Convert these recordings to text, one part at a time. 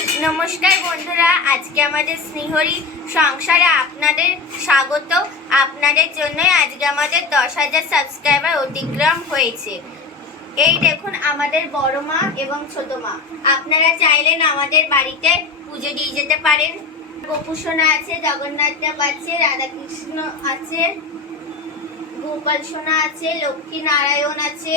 নমস্কার বন্ধুরা, আজকে আমাদের স্নেহরি সংসারে আপনাদের স্বাগত। আপনাদের জন্যই আজকে আমাদের 10,000 সাবস্ক্রাইবার অতিক্রম হয়েছে। এই দেখুন আমাদের বড় মা এবং ছোট মা। আপনারা চাইলেন আমাদের বাড়িতে পুজো দিয়ে যেতে পারেন। গোপু সোনা আছে, জগন্নাথ দেব আছে, রাধাকৃষ্ণ আছে, গোপাল সোনা আছে, লক্ষ্মী নারায়ণ আছে।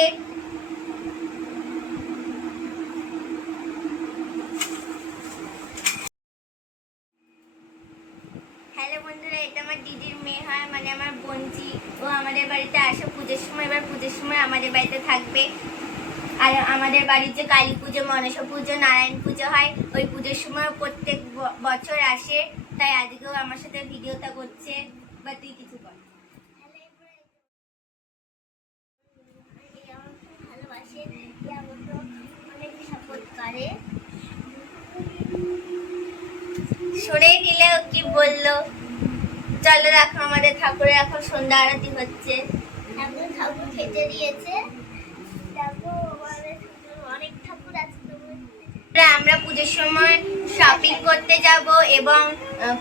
হ্যালো বন্ধুরা, এটা আমার দিদির মেয়ে হয়, মানে আমার বোনজি। ও আমাদের বাড়িতে আসে পুজোর সময়। এবার পুজোর সময় আমাদের বাড়িতে থাকবে। আর আমাদের বাড়ির যে কালী পুজো, মনসা পুজো, নারায়ণ পুজো হয়, ওই পুজোর সময় প্রত্যেক বছর আসে। তাই আজকেও আমার সাথে ভিডিওটা করছে। বা তুই কিছু কর। ভালোবাসে, অনেক সাপোর্ট করে। সরেই দিলেও কি বললো। চলো দেখো, আমাদের ঠাকুরের এখন সন্ধ্যা আরতি হচ্ছে। এখন ঠাকুর খেতে দিয়েছে। দেখো অনেক ঠাকুর আছে। আমরা পুজোর সময় শপিং করতে যাব এবং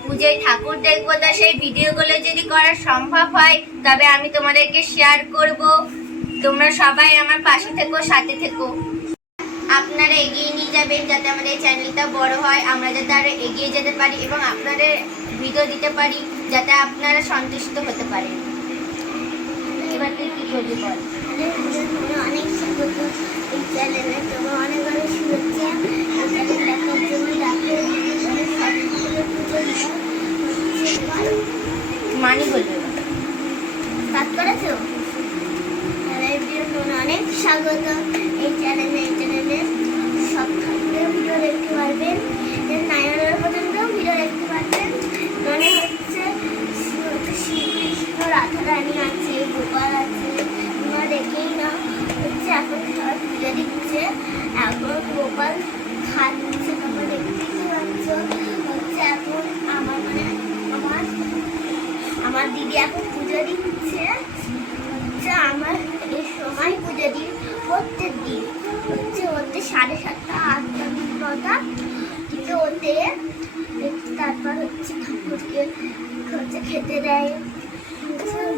পুজোয় ঠাকুর দেখবো। তা সেই ভিডিওগুলো যদি করা সম্ভব হয় তবে আমি তোমাদেরকে শেয়ার করব। তোমরা সবাই আমার পাশে থেকো, সাথে থেকো। আপনারা এগিয়ে নিয়ে যাবেন যাতে আমাদের চ্যানেলটা বড় হয়, আমরা যাতে আরো এগিয়ে যেতে পারি এবং আপনাদের ভিডিও দিতে পারি যাতে আপনারা সন্তুষ্ট হতে পারেন। এবার তুই কি করবি বল। অনেক স্বাগত এই চ্যানেলে, তোমার অনেক অনেক শুভেচ্ছা। দেখার জন্য মানি বলবে কাজ করেছো। অনেক স্বাগত এই চ্যানেলে সব ঠাকুরের ভিডিও দেখতে পারবেন। নারায়ণের পর্যন্ত ভিডিও দেখতে পারবেন। মানে হচ্ছে শ্রীকৃষ্ণ, রাধারানী আছে, গোপাল আছে। তোমরা দেখেই না হচ্ছে এখন সবাই পুজো দিচ্ছে। এখন গোপাল খাচ্ছে, তোমরা দেখতেই পাচ্ছ। হচ্ছে এখন আমার দিদি এখন পুজো দিচ্ছে। হচ্ছে আমার এই সময় পুজো দিই প্রত্যেক দিন। হচ্ছে ওতে 7:30, 8টা, 9টা দিকে ওতে। তারপর হচ্ছে ঠাকুরকে হচ্ছে খেতে দেয়।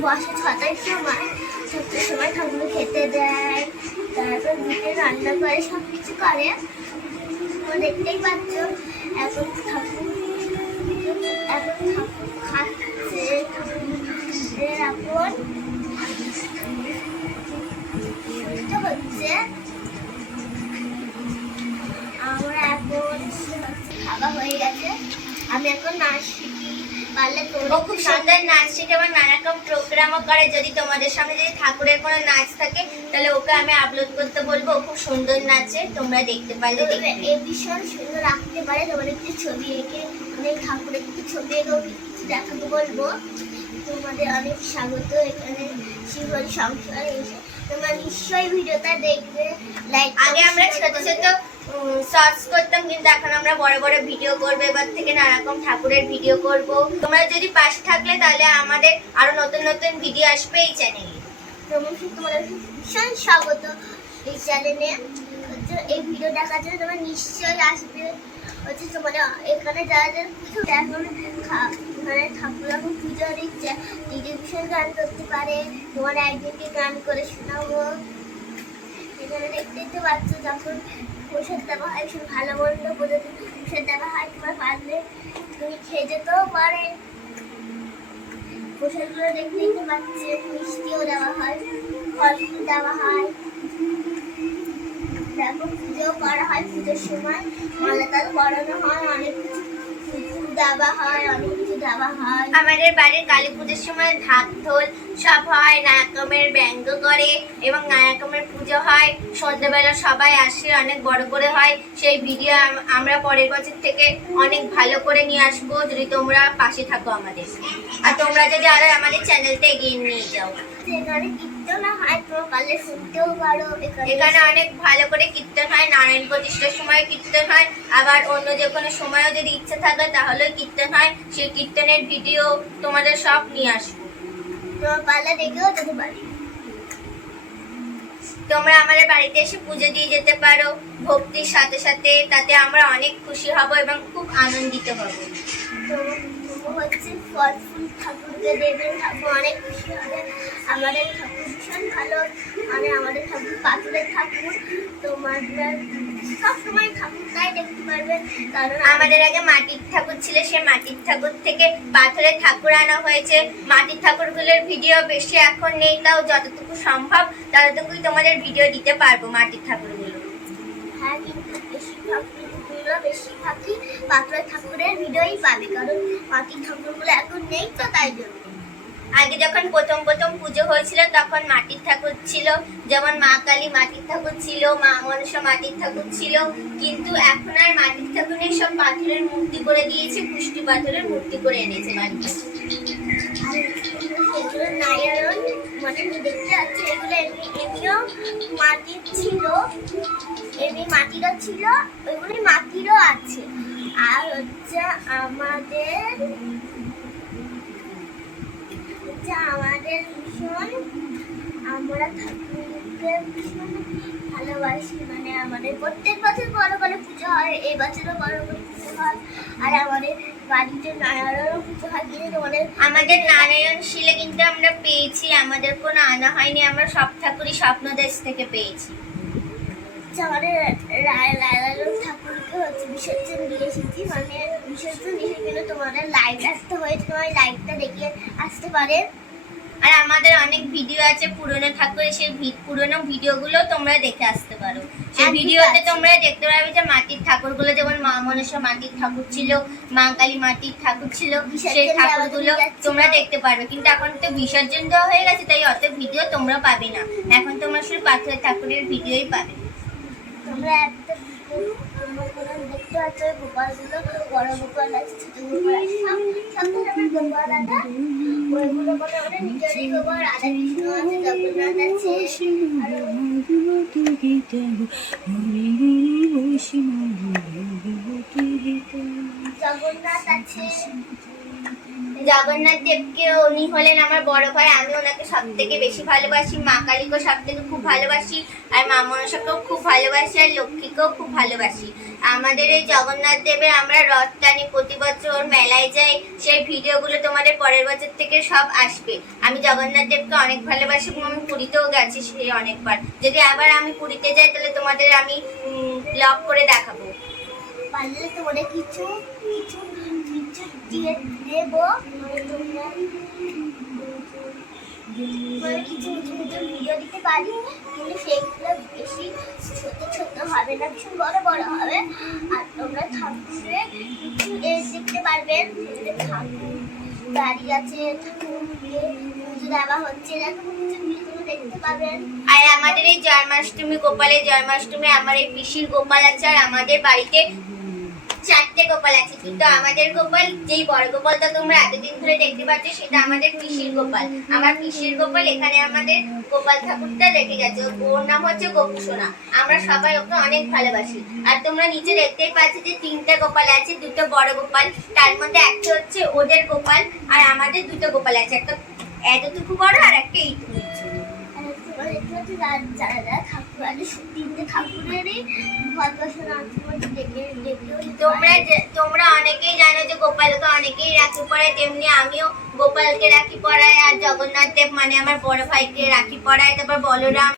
বসে 6টার সময়, 7টার সময় ঠাকুর খেতে দেয়। তারপর দিকে রান্না করে, সব কিছু করে। দেখতেই পাচ্ছ এখন ঠাকুর খাচ্ছে। এখন হচ্ছে আমরা এখন খাওয়া হয়ে গেছে। আমি এখন নাচ শিখি, পারলে তোমরা খুব সুন্দর নাচ শিখে এবং নানা রকম প্রোগ্রামও করে। যদি তোমাদের সামনে যদি ঠাকুরের কোনো নাচ থাকে তাহলে ওকে আমি আপলোড করতে বলবো। খুব সুন্দর নাচে, তোমরা দেখতে পারলে এই ভীষণ সুন্দর আঁকতে পারে। তোমাদের কিছু ছবি এঁকে, অনেক ঠাকুরের কিছু ছবি এঁকেও কিছু দেখাতে বলবো। তোমাদের অনেক স্বাগত এখানে শিবহরি সংসার এসে। তোমরা নিশ্চয়ই ভিডিওটা দেখবে, লাইক। আগে আমরা ছোট ছোট শর্টস করতাম, কিন্তু এখন আমরা বড় বড় ভিডিও করবো। এবার থেকে নানা রকম ঠাকুরের ভিডিও করব। তোমরা যদি পাশে থাকলে তাহলে আমাদের আরো নতুন নতুন ভিডিও আসবে এই চ্যানেলে। তোমাদের ভীষণ স্বাগত এই চ্যানেলে। এই ভিডিও দেখার জন্য তোমরা নিশ্চয়ই আসবে। হচ্ছে তোমাদের এখানে যারা যারা পুজো এখন মানে ঠাকুর এখন পুজো দিচ্ছে, দিদি ভীষণ গান করতে পারে। তোমার একদিনকে গান করে শোনাবো। এখানে দেখতে পাচ্ছ যখন প্রসাদ দেওয়া হয়, ভীষণ ভালো মন্দ প্রসাদ দেওয়া হয়। তোমার পারলে তুমি খেয়ে যেতেও পারে। প্রসাদগুলো দেখতে পাচ্ছে, মিষ্টিও দেওয়া হয়, ফল ফুল দেওয়া হয়। দেখো পুজো করা হয়, পুজোর সময় মালা তাল পরানো হয়, অনেক কিছু দেওয়া হয়, অনেক কিছু দেওয়া হয়। আমাদের বাড়ির কালী পুজোর সময় ঢাক ঢোল সব হয়, নানা রকমের ব্যঙ্গ করে এবং নানা রকমের পুজো হয়। সন্ধ্যাবেলা সবাই আসে, অনেক বড় করে হয়। সেই ভিডিও আমরা পরের বছর থেকে অনেক ভালো করে নিয়ে আসবো যদি তোমরা পাশে থাকো আমাদের। আর তোমরা যদি আরো আমাদের চ্যানেলটা এগিয়ে নিয়ে যাও। এখানে কীর্তন হয়, তোমরা পারলে শুনতেও পারো। এখানে অনেক ভালো করে কীর্তন হয়। নারায়ণ প্রতিষ্ঠার সময় কীর্তন হয়, আবার অন্য যে কোনো সময়ও যদি ইচ্ছা থাকে তাহলে কীর্তন হয়। সেই কীর্তনের ভিডিও তোমাদের সব নিয়ে আসবো, তোমরা পারলে দেখেও যেতে পারি। তোমরা আমাদের বাড়িতে এসে পুজো দিয়ে যেতে পারো ভক্তির সাথে সাথে, তাতে আমরা অনেক খুশি হব এবং খুব আনন্দিত হব। তো হচ্ছে ফল ফুল ঠাকুরকে দেবেন, ঠাকুর অনেক খুশি হবে। আমাদের ঠাকুর ভীষণ ভালো, মানে আমাদের ঠাকুর পাথরের ঠাকুর, তোমরা সবসময় ঠাকুরটাই দেখতে পারবে। কারণ আমাদের আগে মাটির ঠাকুর ছিল, সে মাটির ঠাকুর থেকে পাথরের ঠাকুর আনা হয়েছে। মাটির ঠাকুরগুলোর ভিডিও বেশি এখন নেই, তাও যতটুকু সম্ভব ততটুকুই তোমাদের ভিডিও দিতে পারবো মাটির ঠাকুরগুলো। হ্যাঁ, কিন্তু বেশিরভাগই পাথরের ঠাকুরের ভিডিওই পাবে, কারণ মাটির ঠাকুরগুলো এখন নেই, তো তাই জন্য। আগে যখন প্রথম প্রথম পুজো হয়েছিল তখন মাটির ঠাকুর ছিল, যেমন মা কালী মাটির ঠাকুর ছিল, মা মনসা মাটির ঠাকুর ছিল, কিন্তু এখন আর মাটির ঠাকুর নেই, সব পাথরের মূর্তি করে দিয়েছে, পুষ্টি পাথরের মূর্তি করে এনেছে বাড়িতে। এগুলো নারায়ণ মানে দেখতে পাচ্ছি, এগুলো এমনিও মাটির ছিল, এমনি মাটিরও ছিল, ওইগুলি মাটিরও আছে। আর হচ্ছে আমাদের ভীষণ, আমরা ঠাকুরকে ভীষণ ভালোবাসি, মানে আমাদের প্রত্যেক বছর বড় করে পুজো হয়, এই বছরও বড় করে পুজো হয়। আর আমাদের বাড়িতে নারায়ণেরও পুজো হয়, কিন্তু আমাদের নারায়ণ শিলে কিন্তু আমরা পেয়েছি, আমাদের কোনো আনা হয়নি, আমরা সব ঠাকুরই স্বপ্নদেশ থেকে পেয়েছি। আমাদের নারায়ণ ঠাকুরকে হচ্ছে বিসর্জন দিয়ে এসেছি, মানে বিসর্জন দিয়ে গেলে তোমাদের লাইভ আসতে হয়েছে, তোমার লাইভটা দেখে আসতে পারে। আর আমাদের অনেক ভিডিও আছে পুরনো ঠাকুরের, সেই পুরনো ভিডিওগুলো তোমরা দেখে আসতে পারো। সেই ভিডিওতে তোমরা দেখতে পারবে যে মাটির ঠাকুরগুলো, যেমন মা মনসা মাটির ঠাকুর ছিল, মা কালী মাটির ঠাকুর ছিল, সেই ঠাকুরগুলো তোমরা দেখতে পারবে। কিন্তু এখন তো বিসর্জন দেওয়া হয়ে গেছে, তাই অত ভিডিও তোমরা পাবে না, এখন তোমরা শুধু পাথরের ঠাকুরের ভিডিওই পাবে। তোমরা একটা দেখতে পাচ্ছ গোপালগুলো, বড় গোপাল আছে, ছোট গোপাল আছে, সব ধরনের গোপাল আছে। ওইগুলো বলে আমাদের নিজেরই গোপাল, রাধা কৃষ্ণ আছে, জগন্নাথ আছে, জগন্নাথ আছে। জগন্নাথ দেবকে উনি হলেন আমার বড় ভাই, আমি ওনাকে সব থেকে বেশি ভালোবাসি। মা কালীকেও সব থেকে খুব ভালোবাসি, আর মা মনসাকেও খুব ভালোবাসি, আর লক্ষ্মীকেও খুব ভালোবাসি। আমাদের এই জগন্নাথ দেবের আমরা রথ টানি, প্রতি বছর মেলায় যাই, সেই ভিডিওগুলো তোমাদের পরের বছর থেকে সব আসবে। আমি জগন্নাথ দেবকে অনেক ভালোবাসি, আমি পুরীতেও গেছি সেই অনেকবার। যদি আবার আমি পুরীতে যাই তাহলে তোমাদের আমি ব্লগ করে দেখাবো। পারলে তোমাদের কিছু কিছু কিছু দিয়ে দেবো, কিছু ভিডিও দিতে পারি, কিন্তু সেইগুলো বেশি ছোট ছোট হবে না, ভীষণ বড় বড় হবে। আর তোমরা ঠাকুরে কিছু দেখতে পারবেন, ঠাকুর গাড়ি আছে, ঠাকুরকে পুজো দেওয়া হচ্ছে, এরকম কিছু ভিডিও দেখতে পাবেন। আর আমাদের এই জন্মাষ্টমী, গোপালের জন্মাষ্টমী, আমার এই পিসির গোপাল আছে, আর আমাদের বাড়িতে 4টে গোপাল আছে। কিন্তু আমাদের গোপাল, যেই বড় গোপালটা তোমরা এতদিন ধরে দেখতে পাচ্ছ, সেটা আমাদের পিসির গোপাল। আমার পিসির গোপাল এখানে আমাদের গোপাল ঠাকুরটা রেখে গেছে, ওর নাম হচ্ছে গোপু সোনা। আমরা সবাই ওকে অনেক ভালোবাসি। আর তোমরা নিচে দেখতেই পাচ্ছ যে 3টে গোপাল আছে, 2টো বড় গোপাল, তার মধ্যে একটা হচ্ছে ওদের গোপাল, আর আমাদের 2টো গোপাল আছে, একটা এতটুকু বড় আর একটা এইটুকু। তোমরা অনেকেই জানো যে গোপালকে অনেকেই রাখি পরায়, তেমনি আমিও গোপালকে রাখি পরাই, আর জগন্নাথ দেব মানে আমার বড় ভাইকে রাখি পরাই, তারপর বলরাম